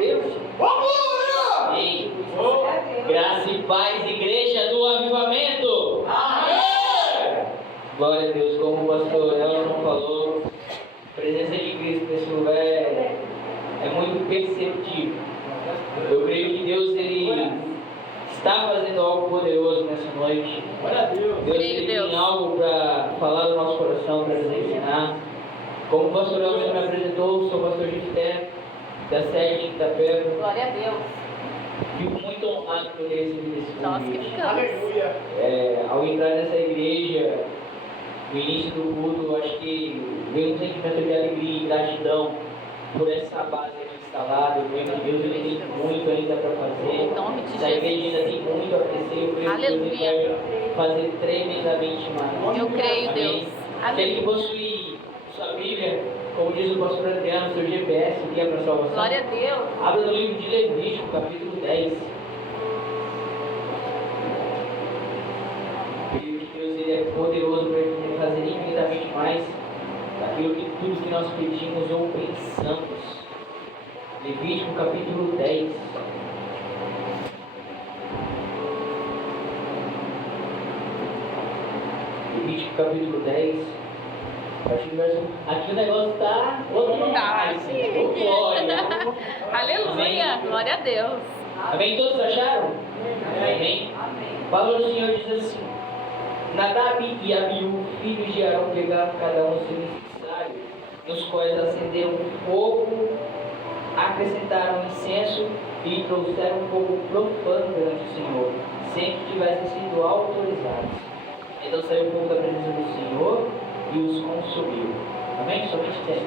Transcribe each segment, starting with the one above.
bênção. Amém. Graça e paz, igreja do avivamento. Amém. Glória a Deus, como o pastor Elton falou, a presença de Cristo nesse lugar é muito perceptível. Eu creio que Deus ele está fazendo algo poderoso nessa noite. Deus ele tem algo para falar no nosso coração, para nos ensinar. Como o pastor Elton me apresentou, sou pastor Gifté, da sede de Itapeva. Glória a Deus. Fico muito honrado por ter recebido esse convite. Nós que ficamos. Aleluia. Ao entrar nessa igreja, no início do culto, acho que veio um sentimento de alegria e gratidão por essa base aqui instalada. Eu creio que Deus ele tem muito ainda para fazer. Em nome de Essa igreja ainda tem muito a crescer. Eu creio Aleluia. que Deus vai fazer tremendamente mais. Eu creio, Amém. Deus. Aquele que possui sua Bíblia, como diz o pastor Adriano, seu GPS, o guia para a salvação. Glória a Deus. Abra no livro de Levítico, capítulo 10. Creio que Deus ele é poderoso para fazer infinitamente mais daquilo que tudo que nós pedimos ou pensamos. Levítico, capítulo 10. Levítico, capítulo 10. Aqui o negócio está Tá, sim. glória. Aleluia. Glória a Deus. Amém? Todos acharam? Amém? A palavra do Senhor diz assim: Nadab e Abiú, filhos de Arão, pegaram cada um seu incensário, nos quais acenderam fogo, acrescentaram incenso e trouxeram fogo profano perante o Senhor, sem que tivessem sido autorizados. Então saiu o fogo da presença do Senhor e os consumiu. Amém? Somente tem.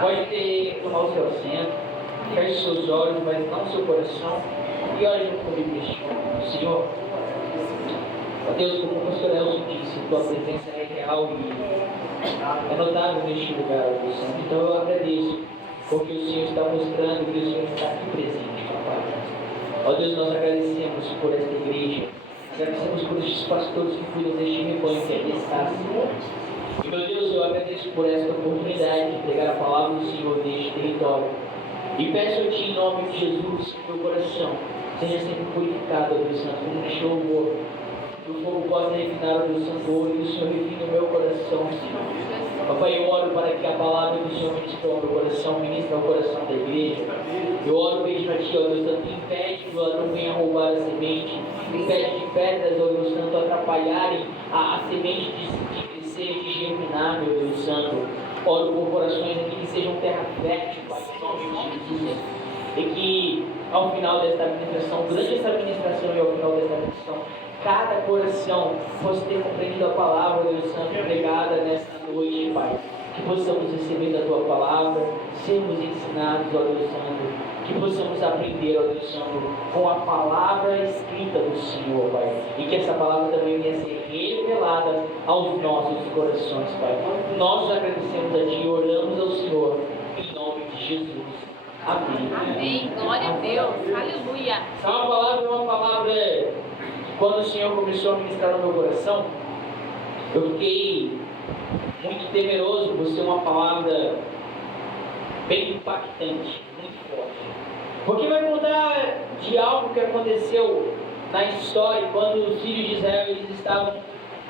Pode tomar o seu assento, feche seus olhos, mas não seu coração, e olhe junto comigo neste momento. Senhor, ó Deus, como o pastor Elson disse, tua presença é real e é notável neste lugar, ó Deus Santo. Então eu agradeço, porque o Senhor está mostrando que o Senhor está aqui presente, papai. Ó Deus, nós agradecemos por esta igreja, agradecemos por estes pastores que cuidam deste rebanho que aqui está, Senhor. E meu Deus, eu agradeço por esta oportunidade de pregar a palavra do Senhor neste território. E peço a Ti, em nome de Jesus, que meu coração seja sempre purificado, ó Deus Santo, como neste louvor. Que o fogo possa refinar, ó Deus Santo, e que o Senhor refine o meu coração, Senhor. Papai, eu oro para que a palavra do Senhor ministre ao meu coração, ministre ao coração da igreja. Eu oro mesmo a Ti, ó Deus Santo, impede que o ladrão venha roubar a semente, impede de pedras, ó Deus Santo, atrapalharem a semente de crescer, de germinar, meu Deus Santo. Oro por corações aqui que sejam terra fértil, Pai, em nome de Jesus. E que ao final desta administração, durante esta administração e ao final desta administração, cada coração possa ter compreendido a palavra, Deus Santo, pregada nesta noite, Pai. Que possamos receber da Tua palavra, sermos ensinados, ó Deus Santo. Que possamos aprender, ó Deus Santo, com a palavra escrita do Senhor, Pai. E que essa palavra também venha a ser revelada aos nossos corações, Pai. Nós agradecemos a Ti e oramos ao Senhor, em nome de Jesus. Amém. Amém. Glória a Deus. Aleluia. Essa é uma palavra que quando o Senhor começou a ministrar no meu coração, eu fiquei muito temeroso por ser uma palavra bem impactante, muito forte. Porque vai contar de algo que aconteceu na história, quando os filhos de Israel eles estavam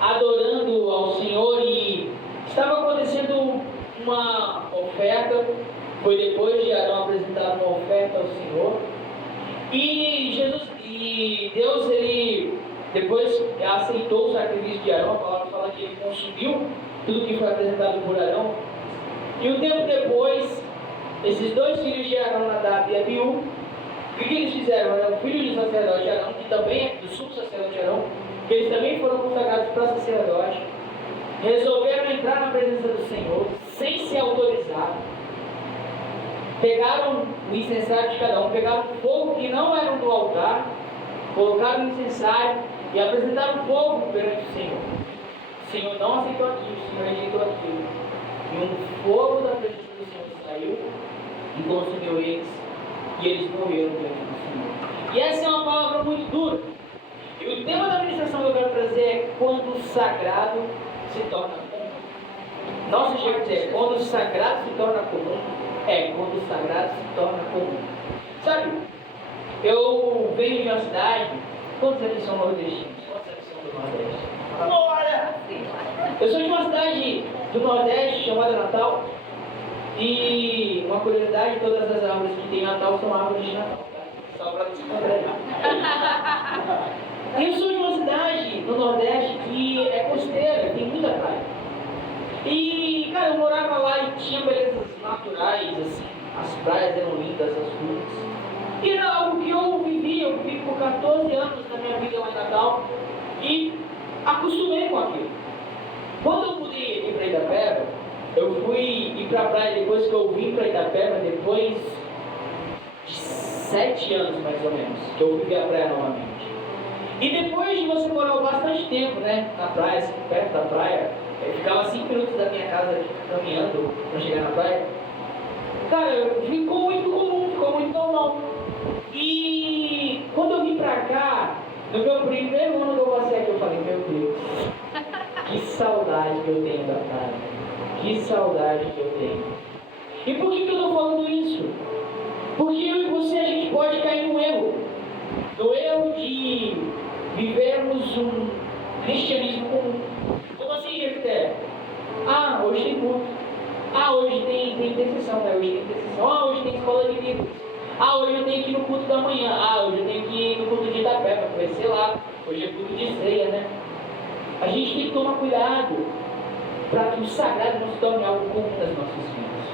adorando ao Senhor e estava acontecendo uma oferta. Foi depois de Arão apresentar uma oferta ao Senhor. E Deus, ele depois aceitou o sacrifício de Arão. A palavra fala que ele consumiu tudo que foi apresentado por Arão. E um tempo depois, esses dois filhos de Arão, Nadab e Abiú, o que eles fizeram? Eram filhos do sacerdote Arão, que também é do sumo sacerdote Arão, que eles também foram consagrados para sacerdote. Resolveram entrar na presença do Senhor, sem ser autorizados. Pegaram o incensário de cada um, pegaram fogo que não era do altar, colocaram o incensário e apresentaram fogo perante o Senhor. O Senhor não aceitou aquilo, o Senhor rejeitou aquilo. E um fogo da presença do Senhor saiu e consumiu eles, e eles morreram diante do Senhor. E essa é uma palavra muito dura. E o tema da ministração que eu quero trazer é quando o sagrado se torna comum. Nossa, chega a dizer, quando o sagrado se torna comum, quando o sagrado se torna comum. Sabe, eu venho de uma cidade, quantos aqui são nordestinos? Quantos aqui são do Nordeste? Glória! Eu sou de uma cidade do Nordeste chamada Natal. E uma curiosidade, todas as árvores que tem Natal são árvores de Natal, tá? Só para não se contrariar. Eu sou de uma cidade no Nordeste que é costeira, tem muita praia. E, cara, eu morava lá e tinha belezas naturais, assim, as praias eram lindas, as ruas. E era algo que eu vivi por 14 anos da minha vida lá em Natal e acostumei com aquilo. Quando eu mudei aqui para Itapeva, eu fui ir para a praia depois que eu vim para Itapeva, depois de 7 anos mais ou menos, que eu fui ver a praia novamente. E depois de você morar bastante tempo, né, na praia, assim, perto da praia, eu ficava 5 minutos da minha casa caminhando para chegar na praia, cara, ficou muito comum, ficou muito normal. E quando eu vim para cá, no meu primeiro ano que eu passei aqui, eu falei, meu Deus, que saudade que eu tenho da praia. Que saudade que eu tenho. E por que eu estou falando isso? Porque eu e você, a gente pode cair no erro. No erro de vivermos um cristianismo comum. Como assim, Jefté? Ah, hoje tem culto. Ah, hoje tem intercessão, né? Hoje tem intercessão. Ah, hoje tem escola de livros. Ah, hoje eu tenho que ir no culto da manhã. Ah, hoje eu tenho que ir no culto de Itapeva, vai ser lá. Hoje é culto de ceia, né? A gente tem que tomar cuidado para que o sagrado não se torne algo comum nas nossas vidas.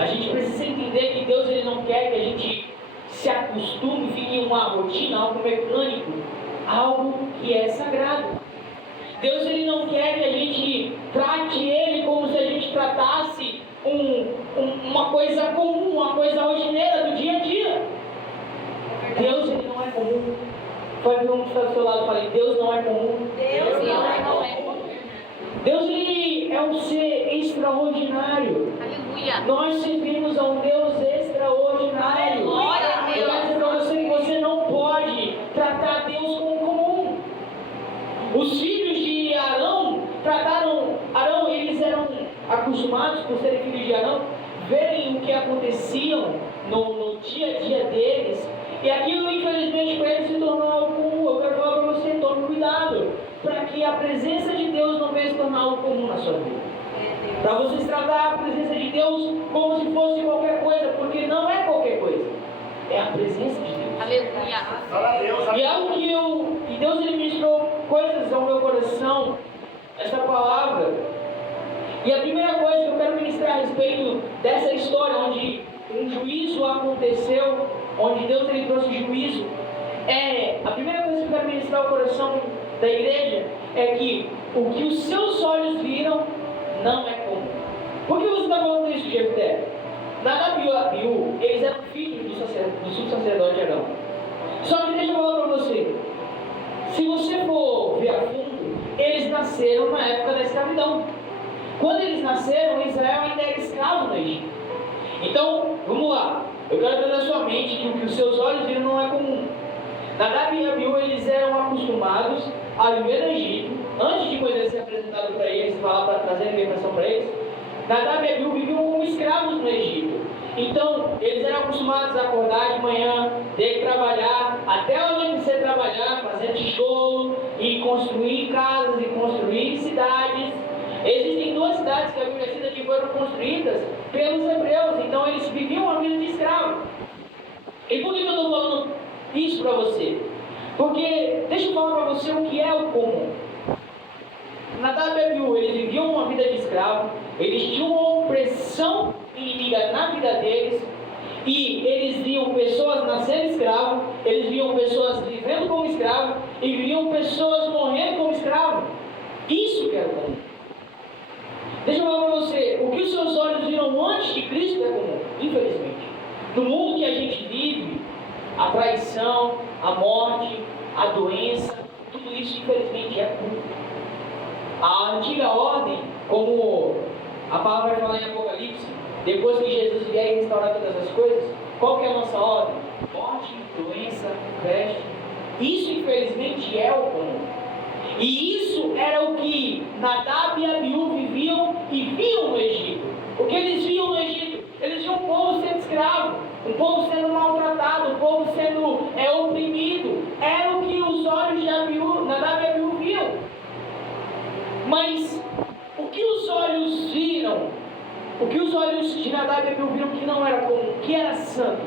A gente precisa entender que Deus ele não quer que a gente se acostume e fique em uma rotina, algo mecânico, algo que é sagrado. Deus ele não quer que a gente trate Ele como se a gente tratasse uma coisa comum, uma coisa rotineira do dia a dia. Deus ele não é comum. Foi como está do seu lado, eu falei, Deus não é comum. Deus não é comum. Deus ele é um ser extraordinário. Aleluia. Nós servimos a um Deus extraordinário. Glória a Deus. Eu quero dizer para você que você não pode tratar Deus como comum. Os filhos de Arão trataram Arão, eles eram acostumados por serem filhos de Arão, verem o que acontecia no dia a dia deles, e aquilo infelizmente para eles se tornou algo comum. Eu quero falar para você, tome cuidado, para que a presença de Deus não venha se tornar algo comum na sua vida. Para vocês tratar a presença de Deus como se fosse qualquer coisa, porque não é qualquer coisa, é a presença de Deus. Aleluia. E algo que Deus ele ministrou coisas ao meu coração, essa palavra. E a primeira coisa que eu quero ministrar a respeito dessa história, onde um juízo aconteceu, onde Deus ele trouxe juízo, a primeira coisa que eu quero ministrar ao coração da igreja é que o que os seus olhos viram não é comum. Por que você está falando isso, Jefté? Nadab e Abiú, eles eram filhos do sumo sacerdote Arão. Só que deixa eu falar para você, se você for ver a fundo, eles nasceram na época da escravidão. Quando eles nasceram, Israel ainda era escravo no Egito. Então, vamos lá, eu quero trazer à sua mente que o que os seus olhos viram não é comum. Nadab e Abiú, eles eram acostumados a viver no Egito. Antes de Moisés ser apresentado para eles, falar para trazer a libertação para eles, Nadab e Abiú viviam como escravos no Egito. Então, eles eram acostumados a acordar de manhã, ter que trabalhar, até o anoitecer trabalhar, fazer tijolo, e construir casas, e construir cidades. Existem 2 cidades que a Bíblia cita que foram construídas pelos hebreus, então eles viviam uma vida de escravo. E por que eu estou falando isso para você? Porque, deixa eu falar para você o que é o comum. Nadab e Abiú, eles viviam uma vida de escravo, eles tinham uma opressão inimiga na vida deles, e eles viam pessoas nascendo escravos, eles viam pessoas vivendo como escravos, e viam pessoas morrendo como escravos. Isso que era comum. Deixa eu falar para você, o que os seus olhos viram antes de Cristo é comum, infelizmente. No mundo que a gente vive, a traição, a morte, a doença, tudo isso infelizmente é comum. A antiga ordem, como a palavra vai falar em Apocalipse, depois que Jesus vier e restaurar todas as coisas, qual que é a nossa ordem? Morte, doença, peste. Isso infelizmente é o comum. E isso era o que Nadab e Abiú viviam e viam no Egito. O que eles viam no Egito? Eles viam um povo sendo escravo, um povo sendo maltratado. olhos viram, o que os olhos de Nadab e Abiú viram que não era comum, que era santo,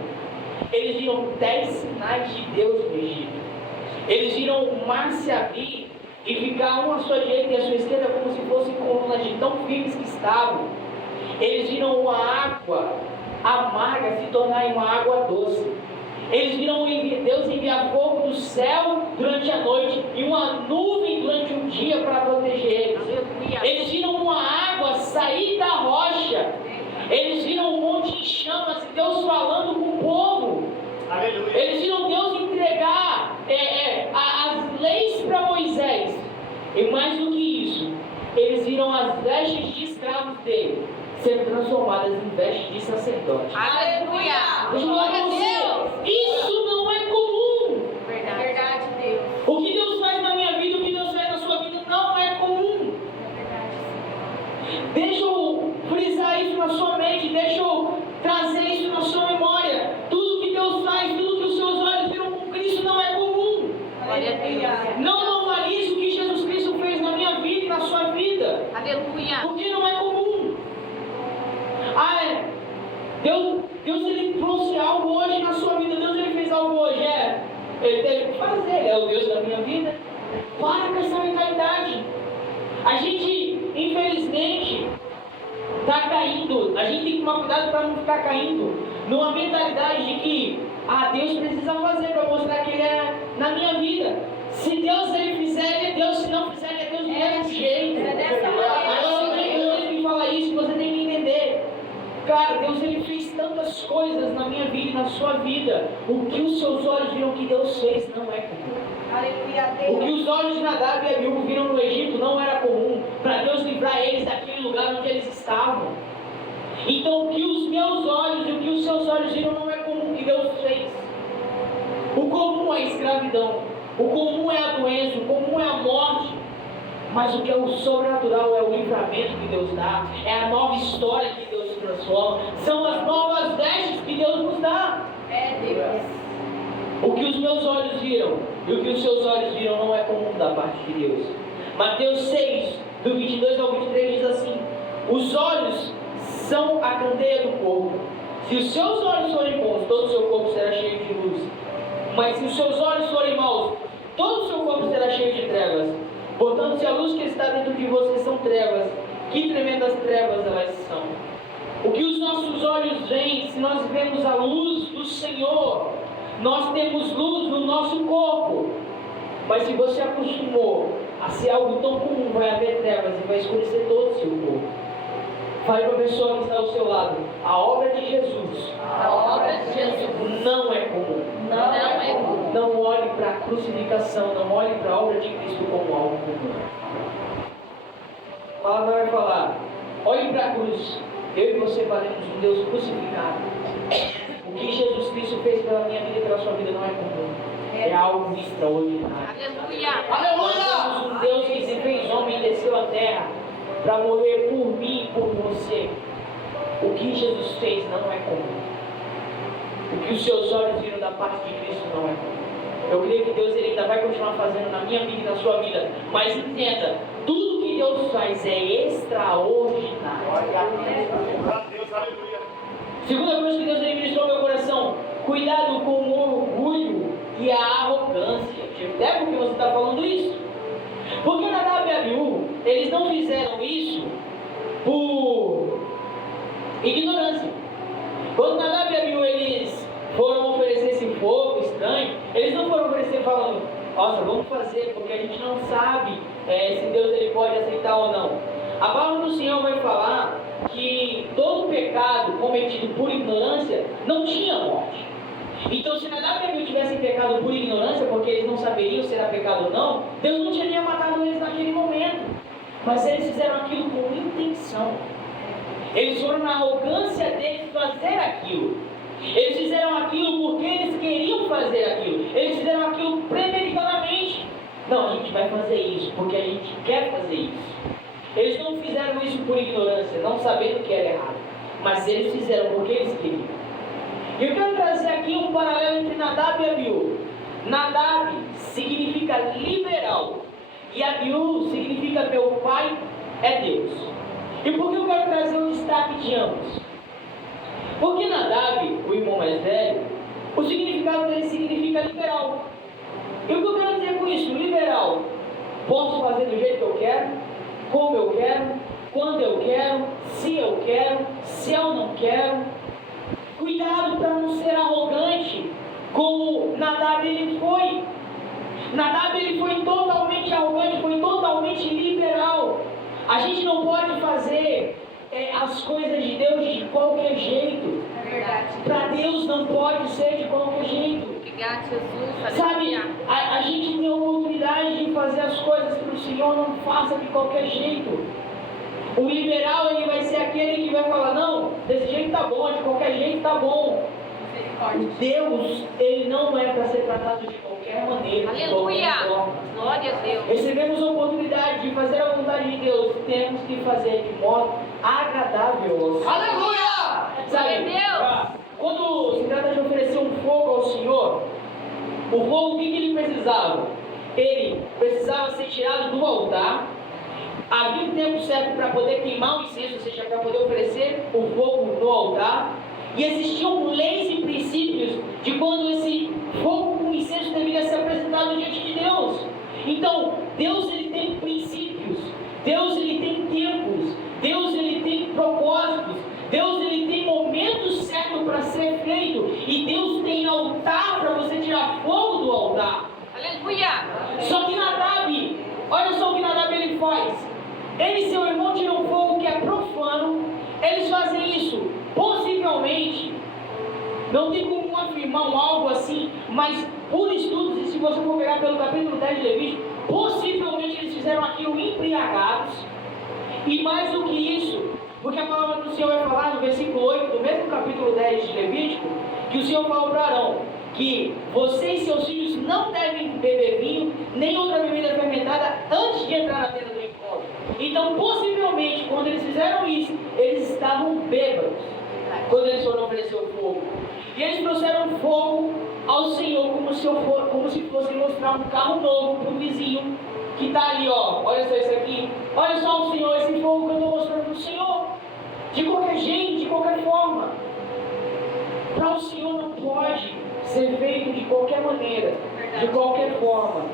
eles viram 10 sinais de Deus no Egito. Eles viram o mar se abrir e ficar um à sua direita e à sua esquerda como se fossem colunas de tão firmes que estavam. Eles viram uma água amarga se tornar em uma água doce. Eles viram Deus enviar fogo do céu durante a noite e uma nuvem durante o dia para proteger eles. Eles viram uma água sair da rocha. Eles viram um monte de chamas e Deus falando com o povo. Aleluia. Eles viram Deus entregar as leis para Moisés. E mais do que isso, eles viram as vestes de escravos dele sendo transformadas em vestes de sacerdote. Aleluia! Glória a Deus! Isso não é comum. Verdade, Deus. O que Deus faz na minha vida, o que Deus faz na sua vida não é comum. Deixa eu frisar isso na sua mente, deixa eu trazer isso na sua memória. Tudo que Deus faz, tudo que os seus olhos viram com Cristo não é comum. Aleluia. Não normalize o que Jesus Cristo fez na minha vida e na sua vida. Aleluia. Porque não é comum. Deus ele trouxe algo hoje na sua vida. Deus ele fez algo hoje. Ele teve que fazer. Ele é o Deus da minha vida. Para com essa mentalidade. A gente, infelizmente, está caindo. A gente tem que tomar cuidado para não ficar caindo numa mentalidade de que Deus precisa fazer para mostrar que Ele é na minha vida. Se Deus ele fizer, Ele é Deus. Se não fizer, Ele é Deus do mesmo jeito. Agora não tem como me falar isso. Você tem que entender. Cara, Deus ele fez tantas coisas na minha vida e na sua vida. O que os seus olhos viram que Deus fez não é comum. Aleluia, Deus. O que os olhos de Nadab e Abiú viram no Egito não era comum. Para Deus livrar eles daquele lugar onde eles estavam. Então o que os meus olhos e o que os seus olhos viram não é comum que Deus fez. O comum é a escravidão. O comum é a doença. O comum é a morte. Mas o que é o sobrenatural é o livramento que Deus dá. É a nova história que Deus transforma. São as novas vestes que Deus nos dá. É Deus. O que os meus olhos viram e o que os seus olhos viram não é comum da parte de Deus. Mateus 6, do 22 ao 23 diz assim: os olhos são a candeia do corpo. Se os seus olhos forem bons, todo o seu corpo será cheio de luz. Mas se os seus olhos forem maus, todo o seu corpo será cheio de trevas. Portanto, se a luz que está dentro de vocês são trevas, que tremendas trevas elas são. O que os nossos olhos veem, se nós vemos a luz do Senhor, nós temos luz no nosso corpo. Mas se você acostumou a ser algo tão comum, vai haver trevas e vai escurecer todo o seu corpo. Fale para a pessoa que está ao seu lado: a obra de Jesus, não é comum. Não é comum. Não olhe para a crucificação, não olhe para a obra de Cristo como algo comum. A palavra vai falar: olhe para a cruz. Eu e você valemos um Deus crucificado. O que Jesus Cristo fez pela minha vida e pela sua vida não é comum. É algo extraordinário. Aleluia. Nós temos um Deus que se fez homem e desceu à terra para morrer por mim e por você. O que Jesus fez não é comum. O que os seus olhos viram da parte de Cristo não é comum. Eu creio que Deus ele ainda vai continuar fazendo na minha vida e na sua vida. Mas entenda, tudo que Deus faz é extraordinário. Segunda coisa que Deus ele ministrou no meu coração: cuidado com o orgulho e a arrogância. É porque você está falando isso? Porque Nadab e Abiú, eles não fizeram isso por ignorância. Quando Nadab e Abiú eles foram oferecer esse fogo estranho, eles não foram oferecer falando: nossa, vamos fazer, porque a gente não sabe se Deus ele pode aceitar ou não. A palavra do Senhor vai falar que todo pecado cometido por ignorância não tinha morte. Então, se Nadab e Abiú tivessem pecado por ignorância, porque eles não saberiam se era pecado ou não, Deus não teria matado eles naquele momento. Mas eles fizeram aquilo com intenção. Eles foram na arrogância deles fazer aquilo. Eles fizeram aquilo porque eles queriam fazer aquilo. Eles fizeram aquilo premeditadamente. Não, a gente vai fazer isso porque a gente quer fazer isso. Eles não fizeram isso por ignorância, não sabendo que era errado. Mas eles fizeram porque eles queriam. E eu quero trazer aqui um paralelo entre Nadab e Abiú. Nadab significa liberal. E Abiú significa meu pai é Deus. E por que eu quero trazer o destaque de ambos? Porque Nadab, o irmão mais velho, o significado dele significa liberal. E o que eu quero dizer com isso? Liberal. Posso fazer do jeito que eu quero, como eu quero, quando eu quero, se eu não quero. Cuidado para não ser arrogante, como Nadab ele foi. Nadab ele foi totalmente arrogante, foi totalmente liberal. A gente não pode fazer as coisas de Deus de qualquer jeito. É verdade. Para Deus não pode ser de qualquer jeito. Obrigado, Jesus. Sabe, a gente tem a oportunidade de fazer as coisas para o Senhor, não faça de qualquer jeito. O liberal ele vai ser aquele que vai falar, não, desse jeito tá bom, de qualquer jeito tá bom. Deus, ele não é para ser tratado de qualquer maneira. Aleluia! Glória a Deus. Recebemos a oportunidade de fazer a vontade de Deus, temos que fazer de modo agradável ao Senhor. Aleluia! Sabe, Deus. quando se trata de oferecer um fogo ao Senhor, o fogo, o que ele precisava? Ele precisava ser tirado do altar. Havia um tempo certo para poder queimar o incenso, ou seja, para poder oferecer o fogo no altar. E existiam leis e princípios de quando esse fogo com incenso deveria ser apresentado diante de Deus. Então, Deus ele tem princípios, Deus ele tem tempos, Deus ele tem propósitos, Deus ele tem momentos certos para ser feito. E Deus tem altar para você tirar fogo do altar. Aleluia! Só que Nadab, olha só o que Nadab ele faz. Ele e seu irmão tiram um fogo que é profano. Eles fazem isso, possivelmente, não tem como afirmar algo assim, mas por estudos, e se você for pegar pelo capítulo 10 de Levítico, possivelmente eles fizeram aquilo embriagados. E mais do que isso, porque a palavra do Senhor vai falar no versículo 8 do mesmo capítulo 10 de Levítico, que o Senhor falou para Arão que você e seus filhos não devem beber vinho, nem outra bebida fermentada antes de entrar na tenda do encontro. Então, possivelmente, quando eles fizeram isso, eles estavam bêbados, quando eles foram oferecer o fogo. E eles trouxeram fogo ao Senhor, como se fosse mostrar um carro novo para o vizinho, que está ali, ó, olha só isso aqui, olha só o Senhor, esse fogo que eu estou mostrando para o Senhor, de qualquer jeito, de qualquer forma. Para o Senhor não pode ser feito de qualquer maneira, de qualquer forma.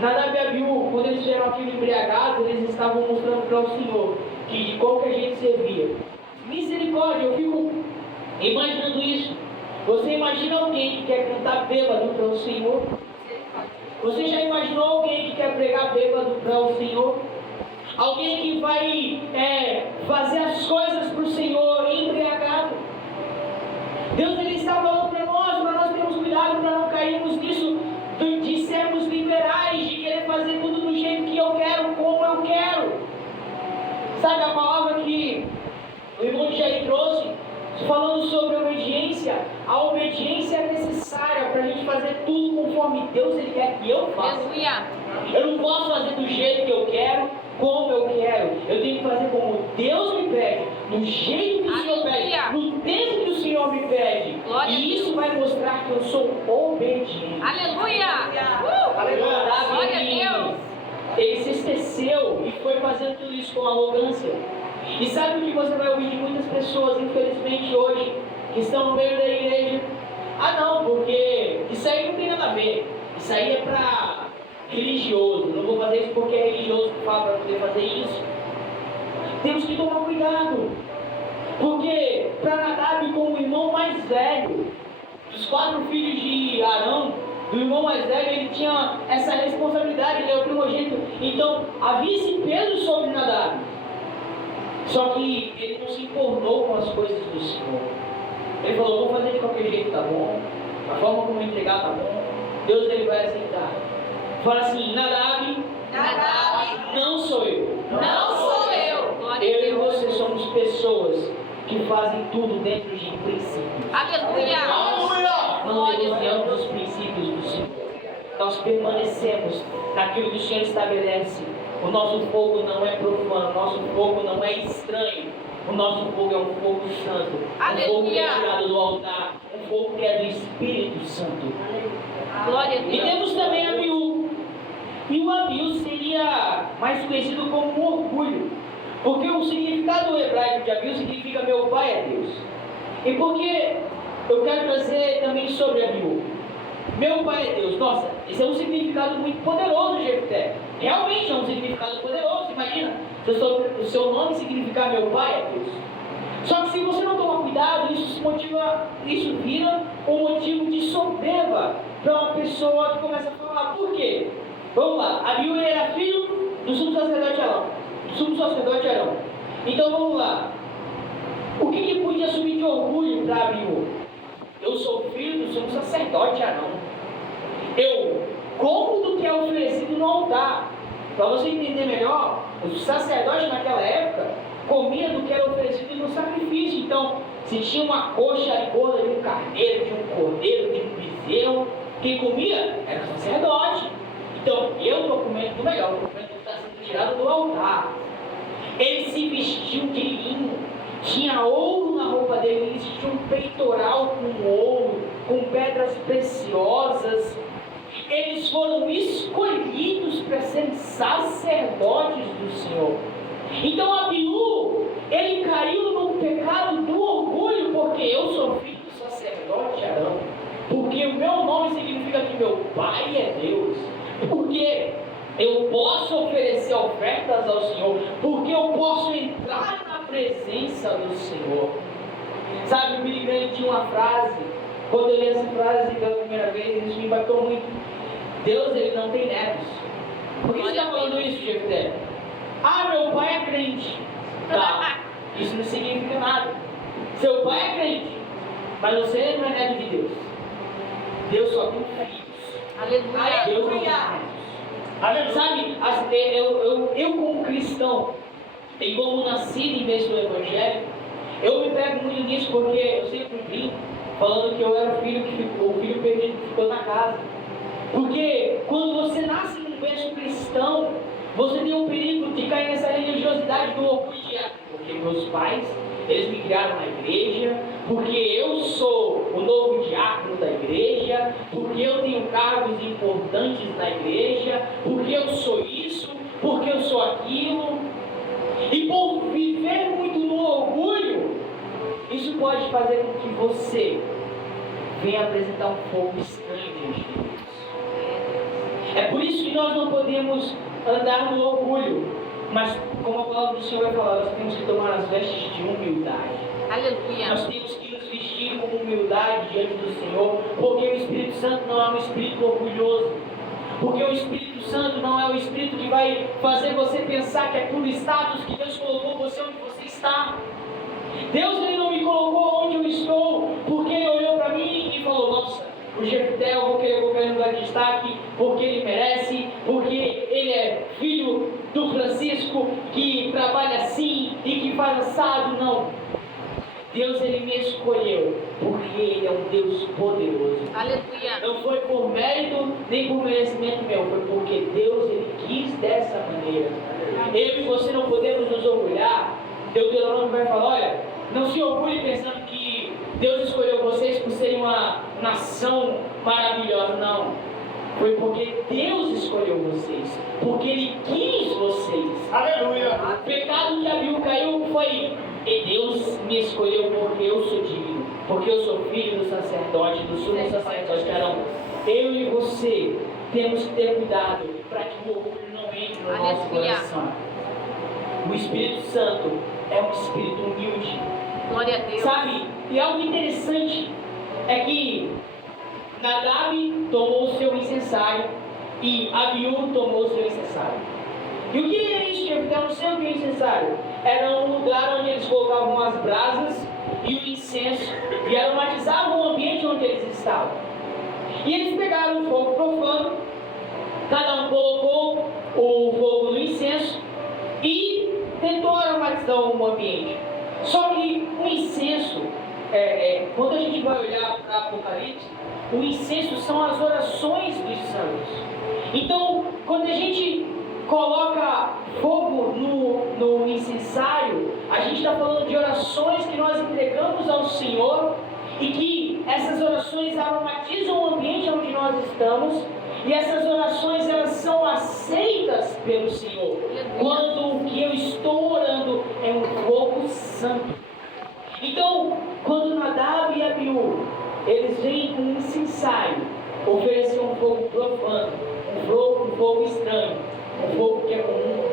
Nadab e Abiú, quando eles fizeram aquilo embriagado, eles estavam mostrando para o Senhor que de qualquer jeito servia. Misericórdia, eu fico imaginando isso. Você imagina alguém que quer cantar bêbado para o Senhor? Você já imaginou alguém que quer pregar bêbado para o Senhor? Alguém que vai fazer as coisas para o Senhor embriagado? Deus ele está falando para nós termos cuidado para não cairmos nisso, de sermos liberais, de querer fazer tudo do jeito que eu quero, como eu quero. Sabe a palavra que o irmão de Jair trouxe, falando sobre obediência? A obediência é necessária para a gente fazer tudo conforme Deus ele quer que eu faça. Aleluia! Eu não posso fazer do jeito que eu quero, como eu quero. Eu tenho que fazer como Deus me pede, do jeito que o Senhor pede, no tempo que o Senhor me pede. Glória E isso vai mostrar que eu sou obediente. Aleluia! Glória a Deus! Ele se esqueceu e foi fazendo tudo isso com arrogância. E sabe o que você vai ouvir de muitas pessoas, infelizmente hoje, que estão no meio da igreja? Ah não, porque isso aí não tem nada a ver. Isso aí é para religioso. Não vou fazer isso porque é religioso que fala para poder fazer isso. Temos que tomar cuidado. Porque para Nadab, como o irmão mais velho, dos 4 filhos de Arão, do irmão mais velho, ele tinha essa responsabilidade, ele é o primogênito. Então havia esse peso sobre Nadab. Só que ele não se importou com as coisas do Senhor. Ele falou, vou fazer de qualquer jeito, tá bom? A forma como eu entregar, tá bom? Deus ele vai aceitar. Fala assim, Nadab, não sou eu. Não sou eu. Glória a Eu e Deus. você somos pessoas que fazem tudo dentro de princípios. Aleluia! Não negociamos os princípios do Senhor. Nós permanecemos naquilo que o Senhor estabelece. O nosso fogo não é profano, o nosso fogo não é estranho. O nosso fogo é um fogo santo. Um fogo que é tirado do altar. Um fogo que é do Espírito Santo. Glória a E Deus. temos também Abiú. E o Abiú seria mais conhecido como orgulho. Porque o significado hebraico de Abiú significa meu pai é Deus. E porque eu quero trazer também sobre Abiú. Meu pai é Deus. Nossa, esse é um significado muito poderoso de Jefté. Realmente é um significado poderoso. Imagina, se o seu nome significar meu pai é Deus. Só que se você não tomar cuidado, isso vira um motivo de soberba para uma pessoa que começa a falar. Por quê? Vamos lá, Abiú era filho do sumo sacerdote Arão. Então vamos lá. O que podia assumir de orgulho para Abiú? Eu sou filho do sumo sacerdote Arão. Eu como do que é oferecido no altar. Para você entender melhor, os sacerdotes naquela época comia do que era oferecido no sacrifício. Então, se tinha uma coxa ali gorda de um carneiro, de um cordeiro, de um bezerro, quem comia era o sacerdote. Então, eu estou comendo do melhor, estou comendo do que está sendo tirado do altar. Ele se vestiu de linho, tinha ouro na roupa dele, ele tinha um peitoral com ouro, com pedras preciosas. Eles foram escolhidos para serem sacerdotes do Senhor. Então Abiú, ele caiu no pecado do orgulho, porque eu sou filho do sacerdote Arão, porque o meu nome significa que meu pai é Deus, porque eu posso oferecer ofertas ao Senhor, porque eu posso entrar na presença do Senhor. Sabe, o Billy Graham tinha uma frase, quando eu li essa frase pela primeira vez, isso me impactou muito. Deus, ele não tem netos. Por que você está falando isso, Jefté? Ah, meu pai é crente. Tá, isso não significa nada. Seu pai é crente, mas você não é neto de Deus. Deus só tem filhos. Aleluia. Deus não tem netos. Sabe, eu como cristão, e como nascido em berço do Evangelho, eu me pego muito nisso porque eu sempre brinco, falando que eu era o filho perdido que ficou na casa. Porque quando você nasce num berço cristão, você tem um perigo de cair nessa religiosidade do orgulho de porque meus pais, eles me criaram na igreja, porque eu sou o novo diácono da igreja, porque eu tenho cargos importantes na igreja, porque eu sou isso, porque eu sou aquilo. E por viver muito no orgulho, isso pode fazer com que você venha apresentar um fogo estranho diante de Deus. É por isso que nós não podemos andar no orgulho, mas como a palavra do Senhor vai falar, nós temos que tomar as vestes de humildade. Aleluia. Nós temos que nos vestir com humildade diante do Senhor, porque o Espírito Santo não é um espírito orgulhoso, porque o Espírito Santo não é o espírito que vai fazer você pensar que é por status que Deus colocou você onde você está. Deus, ele não me colocou onde eu estou porque ele olhou para mim e falou: nossa, o Jefté eu vou querer colocar ele no lugar de destaque porque ele merece, porque ele é filho do Francisco que trabalha assim e que faz assado. Não. Deus, ele me escolheu porque ele é um Deus poderoso. Aleluia. Não foi por mérito nem por merecimento meu, foi porque Deus, ele quis dessa maneira. Eu e você não podemos nos orgulhar. Deuteronômio vai falar: olha, não se orgulhe pensando que Deus escolheu vocês por serem uma nação maravilhosa. Não. Foi porque Deus escolheu vocês, porque ele quis vocês. Aleluia. O pecado que Abiú caiu foi: e Deus me escolheu porque eu sou digno, porque eu sou filho do sacerdote, do sumo sacerdote Arão. Eu e você temos que ter cuidado para que o orgulho não entre no nosso coração. O Espírito Santo é um espírito humilde. Glória a Deus. Sabe, e algo interessante é que Nadab tomou o seu incensário e Abiú tomou o seu incensário. E o que era isso, Jefté? Eu não sei o que é incensário. Era um lugar onde eles colocavam as brasas e o incenso e aromatizavam o ambiente onde eles estavam. E eles pegaram o fogo profano, cada um colocou o fogo no incenso e tentou aromatizar o ambiente. Só que o incenso, quando a gente vai olhar para Apocalipse, o incenso são as orações dos santos. Então, quando a gente coloca fogo no incensário, a gente está falando de orações que nós entregamos ao Senhor e que essas orações aromatizam o ambiente onde nós estamos, e essas orações, elas são aceitas pelo Senhor. quando o que eu estou orando é um fogo santo. Então, quando Nadab e Abiú, eles vêm com esse ensaio, oferecer um fogo profano, um fogo estranho, um fogo que é comum,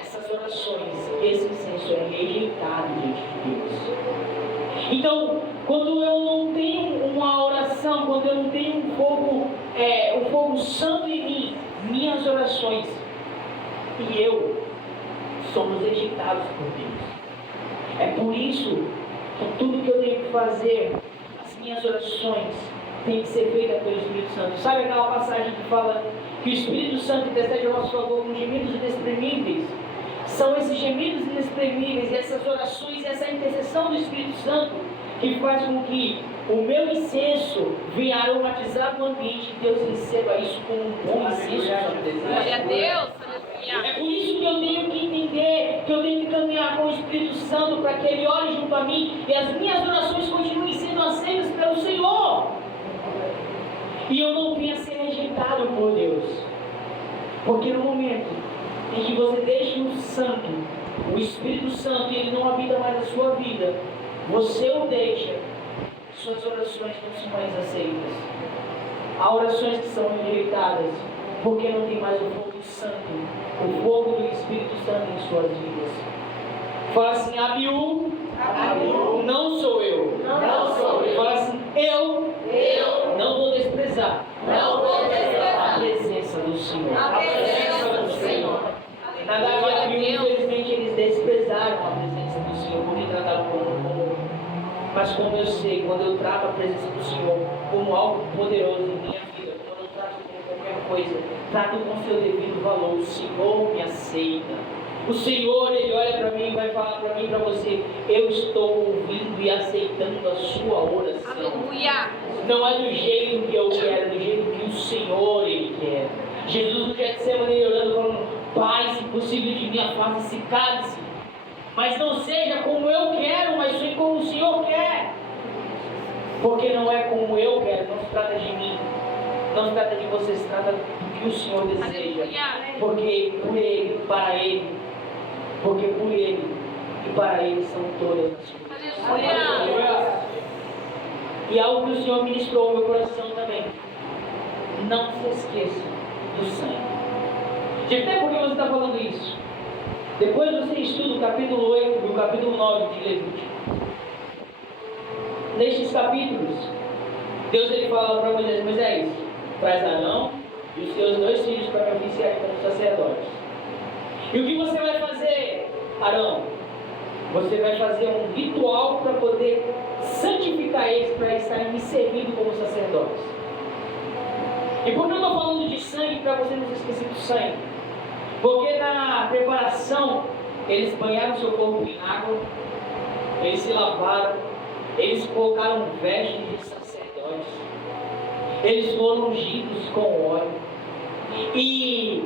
essas orações, esse incenso é rejeitado diante de Deus. Então, quando eu não tenho uma oração, quando eu não tenho um fogo santo em mim, minhas orações e eu somos rejeitados por Deus. É por isso que tudo que eu tenho que fazer, as minhas orações, tem que ser feita pelo Espírito Santo. Sabe aquela passagem que fala que o Espírito Santo intercede ao nosso favor com gemidos inexprimíveis? São esses gemidos inexprimíveis, essas orações, essa intercessão do Espírito Santo que faz com que o meu incenso venha aromatizar o ambiente e Deus receba isso como um bom incenso. Glória a Deus. É por isso que eu tenho que entender, que eu tenho que caminhar com o Espírito Santo para que Ele ore junto a mim e as minhas orações continuem sendo aceitas pelo Senhor. E eu não venha ser rejeitado por Deus. Porque no momento em que você deixa o Santo, o Espírito Santo, e Ele não habita mais a sua vida, você o deixa, suas orações não são mais aceitas. Há orações que são rejeitadas, porque não tem mais o fogo santo, o fogo do Espírito Santo em suas vidas. Fala assim, Abiú, não sou eu. Não sou eu. Fala assim, eu não vou desprezar. Não vou desprezar A presença do Senhor. a presença do Senhor. Nadab e Abiú, infelizmente, eles desprezaram a presença do Senhor, porque trataram como comum. Mas como eu sei, quando eu trato a presença do Senhor como algo poderoso em minha vida, quando eu trato como qualquer coisa, trato com seu devido valor, o Senhor me aceita. O Senhor, Ele olha para mim e vai falar para mim e para você, eu estou ouvindo e aceitando a sua oração. Aleluia. Não é do jeito que eu quero, é do jeito que o Senhor, Ele quer. Jesus no Getsemane orando, falando, Pai, se possível de mim afasta esse cálice, mas não seja como eu quero, mas sim como o Senhor quer. Porque não é como eu quero, não se trata de mim, não se trata de você, se trata do que o Senhor deseja. Porque por Ele, para Ele, porque por Ele e para Ele são todas as coisas. Aleluia. E algo que o Senhor ministrou no meu coração também. Não se esqueça do sangue. Gente, até por que você está falando isso? Depois você estuda o capítulo 8 e o capítulo 9 de Levítico. Nestes capítulos, Deus ele fala para Moisés, Moisés, traz Arão e os seus 2 filhos para me oficiarem como sacerdotes. E o que você vai fazer, Arão? Você vai fazer um ritual para poder santificar eles, para estarem me servindo como sacerdotes. E por que eu estou falando de sangue, para você não se esquecer do sangue? Porque na preparação, eles banharam seu corpo em água, eles se lavaram, eles colocaram vestes de sacerdotes, eles foram ungidos com óleo, e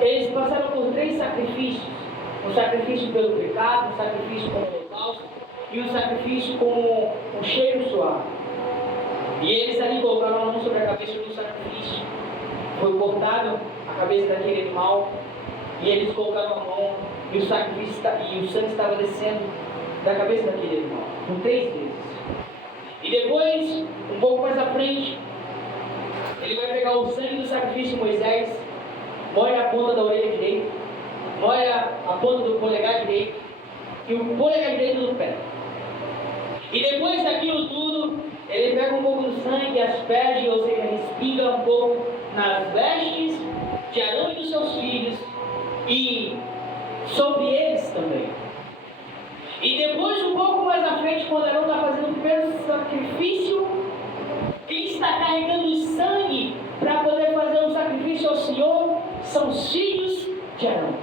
eles passaram por 3 sacrifícios: um sacrifício pelo pecado, um sacrifício como holocausto e um sacrifício como um cheiro suave. E eles ali colocaram a mão sobre a cabeça do sacrifício, foi cortado a cabeça daquele animal, e eles colocaram a mão, e o sangue estava descendo da cabeça daquele animal, por 3 vezes. E depois, um pouco mais à frente, ele vai pegar o sangue do sacrifício de Moisés, molha a ponta da orelha direita, molha a ponta do polegar direito e o polegar direito do pé. E depois daquilo tudo, ele pega um pouco do sangue e asperge, ou seja, respinga um pouco nas vestes de Arão e dos seus filhos e sobre eles também. E depois, um pouco mais à frente, quando Arão está fazendo o primeiro sacrifício, quem está carregando o sangue para poder fazer um sacrifício ao Senhor são os filhos de Arão.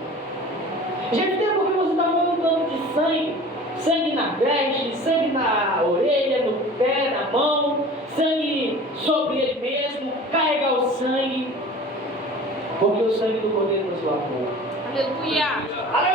Gente, tem por que você está falando tanto de sangue? Sangue na veste, sangue na orelha, no pé, na mão, sangue sobre ele mesmo, carregar o sangue, porque o sangue do Cordeiro nos lavou. Aleluia.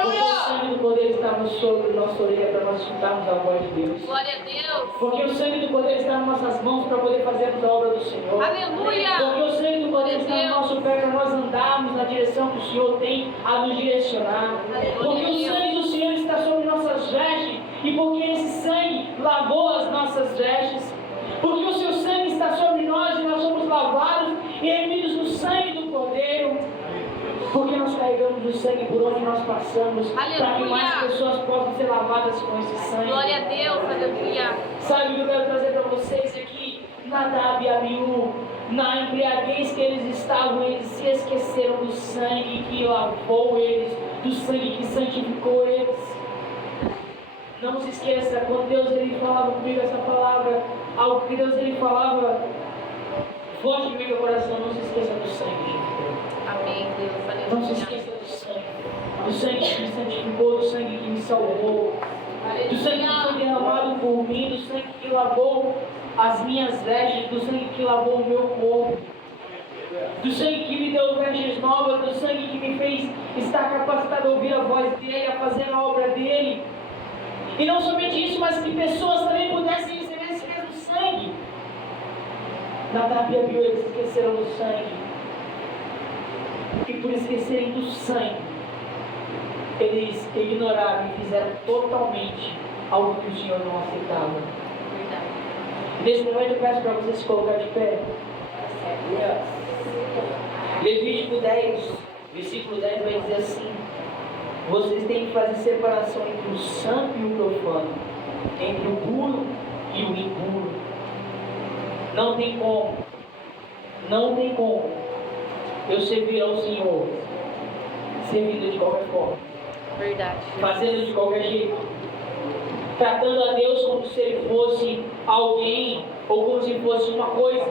Porque o sangue do Cordeiro estava sobre nossa orelha para nós escutarmos a voz de Deus. Glória a Deus. Porque o sangue do Cordeiro está nas nossas mãos para poder fazermos a obra do Senhor. Aleluia. Porque o sangue do Cordeiro está no nosso pé para nós andarmos na direção que o Senhor tem a nos direcionar. Porque o sangue do Senhor está sobre nossas vestes. E porque esse sangue lavou as nossas vestes. Porque o seu sangue está sobre nós e nós somos lavados e remidos no sangue do Cordeiro. Porque nós carregamos o sangue por onde nós passamos. Para que mais pessoas possam ser lavadas com esse sangue. Glória a Deus, aleluia. Sabe o que eu quero trazer para vocês aqui? Nadab e Abiú, na embriaguez que eles estavam, eles se esqueceram do sangue que lavou eles, do sangue que santificou eles. Não se esqueça, quando Deus ele falava comigo essa palavra, algo que Deus ele falava forte no meu coração, não se esqueça do sangue. Amém, Deus, aleluia. Não se esqueça do sangue que me santificou, do sangue que me salvou, do sangue que foi derramado por mim, do sangue que lavou as minhas vestes, do sangue que lavou o meu corpo, do sangue que me deu vestes novas, do sangue que me fez estar capacitado a ouvir a voz dele, a fazer a obra dele. E não somente isso, mas que pessoas também pudessem receber esse mesmo sangue. Nadab e Abiú, eles esqueceram do sangue. E por esquecerem do sangue, eles ignoraram e fizeram totalmente algo que o Senhor não aceitava. Verdade. Nesse momento eu peço para você se colocar de pé. Levítico 10, versículo 10 vai dizer assim: vocês têm que fazer separação entre o santo e o profano, entre o puro e o impuro. Não tem como eu servir ao Senhor servindo de qualquer forma, Verdade. fazendo de qualquer jeito, tratando a Deus como se Ele fosse alguém ou como se fosse uma coisa.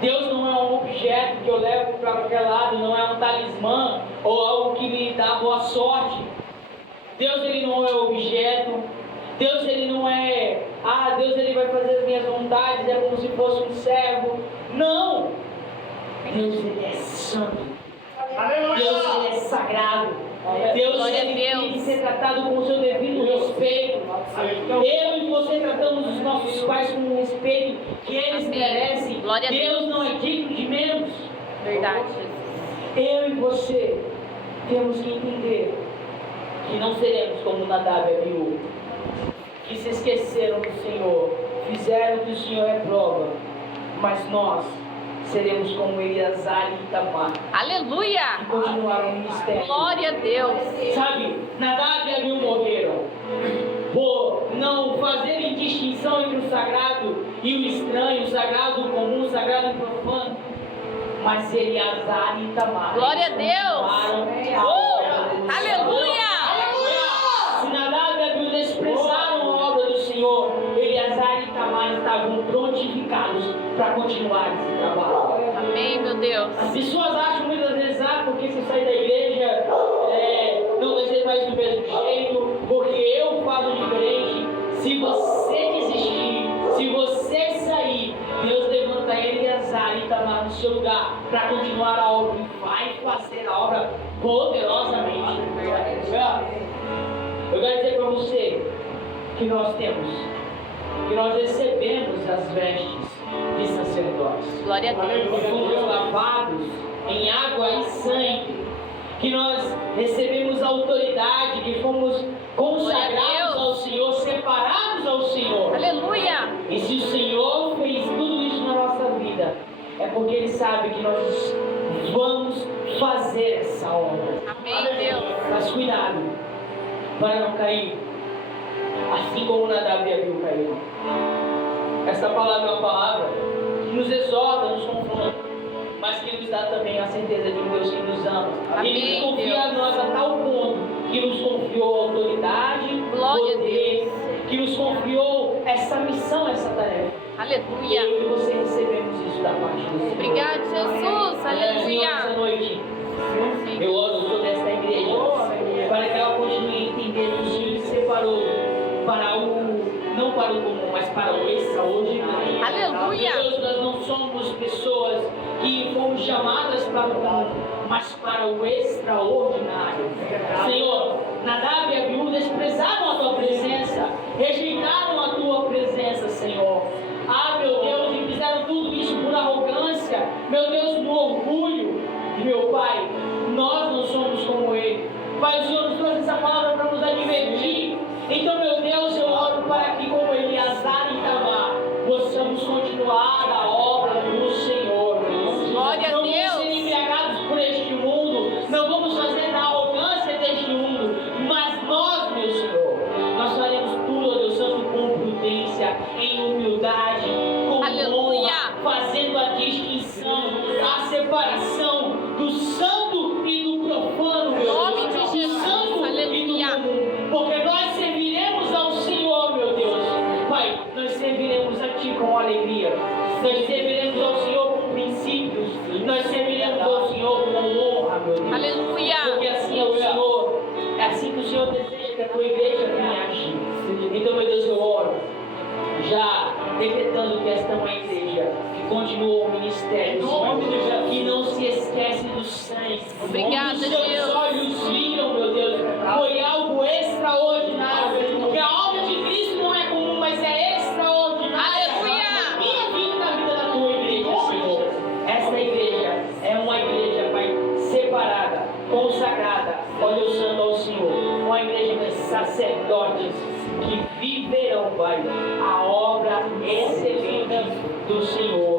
Deus não é um objeto que eu levo para qualquer lado, não é um talismã ou algo que me dá boa sorte. Deus ele não é objeto. Deus ele não é, Deus ele vai fazer as minhas vontades, é como se fosse um servo. Não! Deus ele é santo. Deus ele é sagrado. Deus ele tem que ser tratado com o seu devido respeito. Eu e você tratamos os nossos pais com o respeito que eles merecem. Deus não é digno de menos. Verdade. Eu e você temos que entender que não seremos como Nadab e Abiú, que se esqueceram do Senhor, fizeram que o Senhor reprova, mas nós seremos como Eleazar e Itamar, Aleluia. que continuaram no ministério. Glória a Deus. Sabe, Nadab e Abiú morreram por não fazerem distinção entre o sagrado e o estranho, o sagrado comum, o sagrado e o profano. Mas Eleazar e Itamar, Glória a Deus. Aleluia. Se Nadab e Abiú desprezaram a obra do Senhor, Eleazar e Itamar estavam prontificados para continuar esse trabalho. Amém, meu Deus. As pessoas acham muitas vezes, porque se eu sair da igreja, não vai ser mais do mesmo jeito, porque eu faço diferente. Se você desistir, se você sair, Deus levanta Eleazar e Itamar no seu lugar para continuar a obra e vai fazer a obra poderosamente. Eu quero dizer para você que nós recebemos as vestes de sacerdotes. Glória a Deus. Que fomos lavados em água e sangue, que nós recebemos autoridade, que fomos consagrados ao Senhor, separados ao Senhor. Aleluia. E se o Senhor fez tudo isso na nossa vida, é porque Ele sabe que nós vamos fazer essa obra. Amém, Deus. Mas cuidado, para não cair, assim como Nadab e Abiú caíram. Esta palavra é uma palavra que nos exorta, nos confronta, mas que nos dá também a certeza de um Deus que nos ama. Ele nos confia a nós a tal ponto que nos confiou autoridade, poder, que nos confiou essa missão, essa tarefa. Aleluia. Eu e você recebemos isso da parte do Senhor. Obrigado, Jesus. Aleluia. Essa noite, eu oro sobre esta igreja, para que ela continue entendendo que o Senhor se separou para não para o comum, mas para o extraordinário. Aleluia. Deus, nós não somos pessoas que fomos chamadas para o comum, mas para o extraordinário. Senhor, Nadab e Abiú desprezaram a tua presença, rejeitaram a tua presença, Senhor. Ah, meu Deus, e fizeram tudo isso por arrogância, meu Deus, no orgulho. Meu Pai, nós não somos como ele. Pai, o Senhor nos trouxe essa palavra para nos advertir. Então, meu Deus, eu oro para que, como Eleazar e Tamar, possamos continuar a obra do Senhor. Glória a Não vamos Deus. ser embriagados por este mundo, não vamos fazer na arrogância deste mundo, mas nós, meu Senhor, nós faremos tudo, ó Deus Santo, com prudência, em humildade, com Aleluia. honra, fazendo a distinção, a separação do santo e do profano, meu Nome Deus, de do Jesus. santo Aleluia. e do comum, porque nós serviremos ao Senhor, meu Deus. Pai, nós serviremos a Ti com alegria, nós serviremos ao Senhor com princípios, nós serviremos ao Senhor com honra, meu Deus. Aleluia. Porque assim é o Senhor, é assim que o Senhor deseja que a tua igreja venha agir. Então, meu Deus, eu oro, já decretando que esta é uma igreja que continua o ministério, Senhor, que não se esquece do sangue. Obrigada, Os seus Deus. olhos viram, meu Deus, foi algo extraordinário. Porque a obra de Cristo não é comum, mas é extraordinária. Aleluia. Na minha vida e na vida da tua igreja, Senhor. Esta igreja é uma igreja, Pai, separada, consagrada, ó Deus Santo, ao Senhor. Uma igreja de sacerdotes que viverão, Pai, a obra excelente do Senhor.